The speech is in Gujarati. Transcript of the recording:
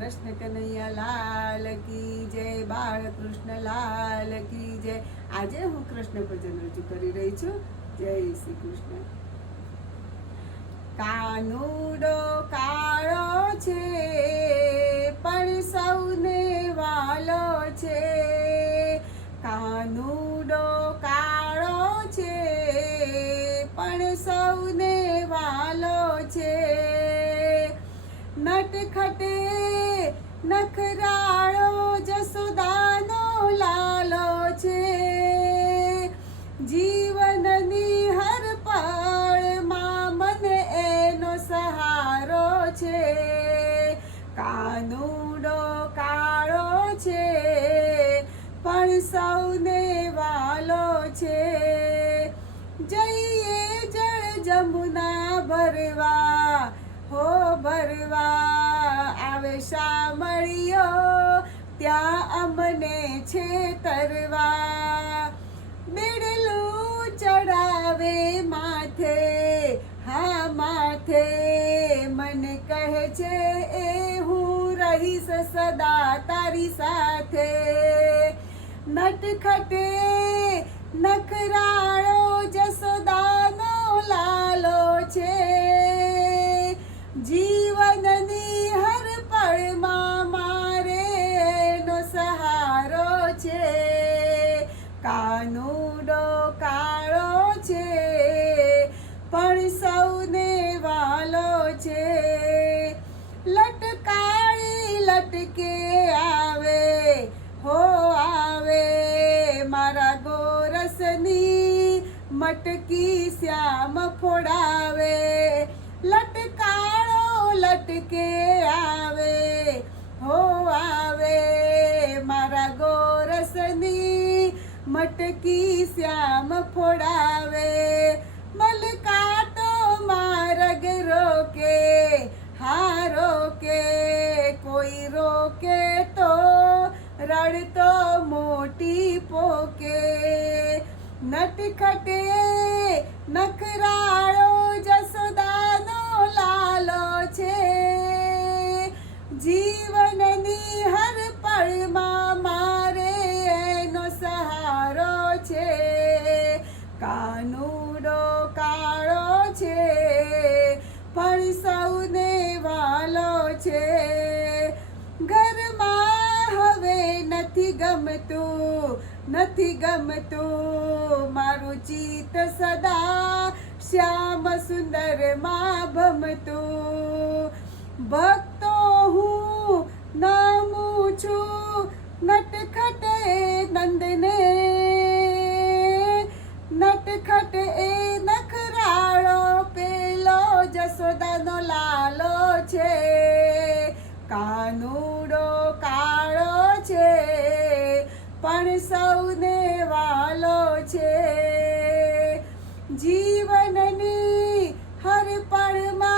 કૃષ્ણ કનૈયા લાલ કી જય બાળકૃષ્ણ લાલ કી જય. આજે હું કૃષ્ણ ભજન રજૂ કરી રહી છું. જય શ્રી કૃષ્ણ. કાનુડો કાળો છે, પણ સૌને વાલો છે. કાનુડો કાળો છે, પણ સૌને વાલો છે. નટખટે નખરાળો જસોદાનો લાલો છે. જીવનની હર પળમાં મને એનો સહારો છે. કાનુડો કાળો છે, પણ સૌને વાલો છે. જઈએ જળ જમુના ભરવા હો ભરવા આવે શામળિયો ત્યાં અમને છે તરવા બેડલું ચડાવે માથે, હા માથે. મને કહે છે, એ હું રહીશ સદા તારી સાથે. નટખટે કાનુડો કાળો છે, પણ સૌને વાલો છે. લટકાળી લટકે આવે, હો આવે, મારા ગોરસની મટકી શ્યામ ફોડાવે મટકી શ્યામ ફોડાવે. મલકાતો મારગ રોકે, હા રોકે, કોઈ રોકે તો રડતો મોટી પોકે. નટખટે નખરાળો જસોદાનો છે. ઘરમાં હવે નથી ગમતું નથી ગમતું મારું ચિત્ત સદા શ્યામ સુંદરમાં ભમતું. ભક્તો હું નામું છું નટખટ એ નંદને. નટખટ એ નખરાળો પેલો જસોદાનો કાનુડો કાળો છે પણ સૌને વાલો છે. જીવનની હર પળમાં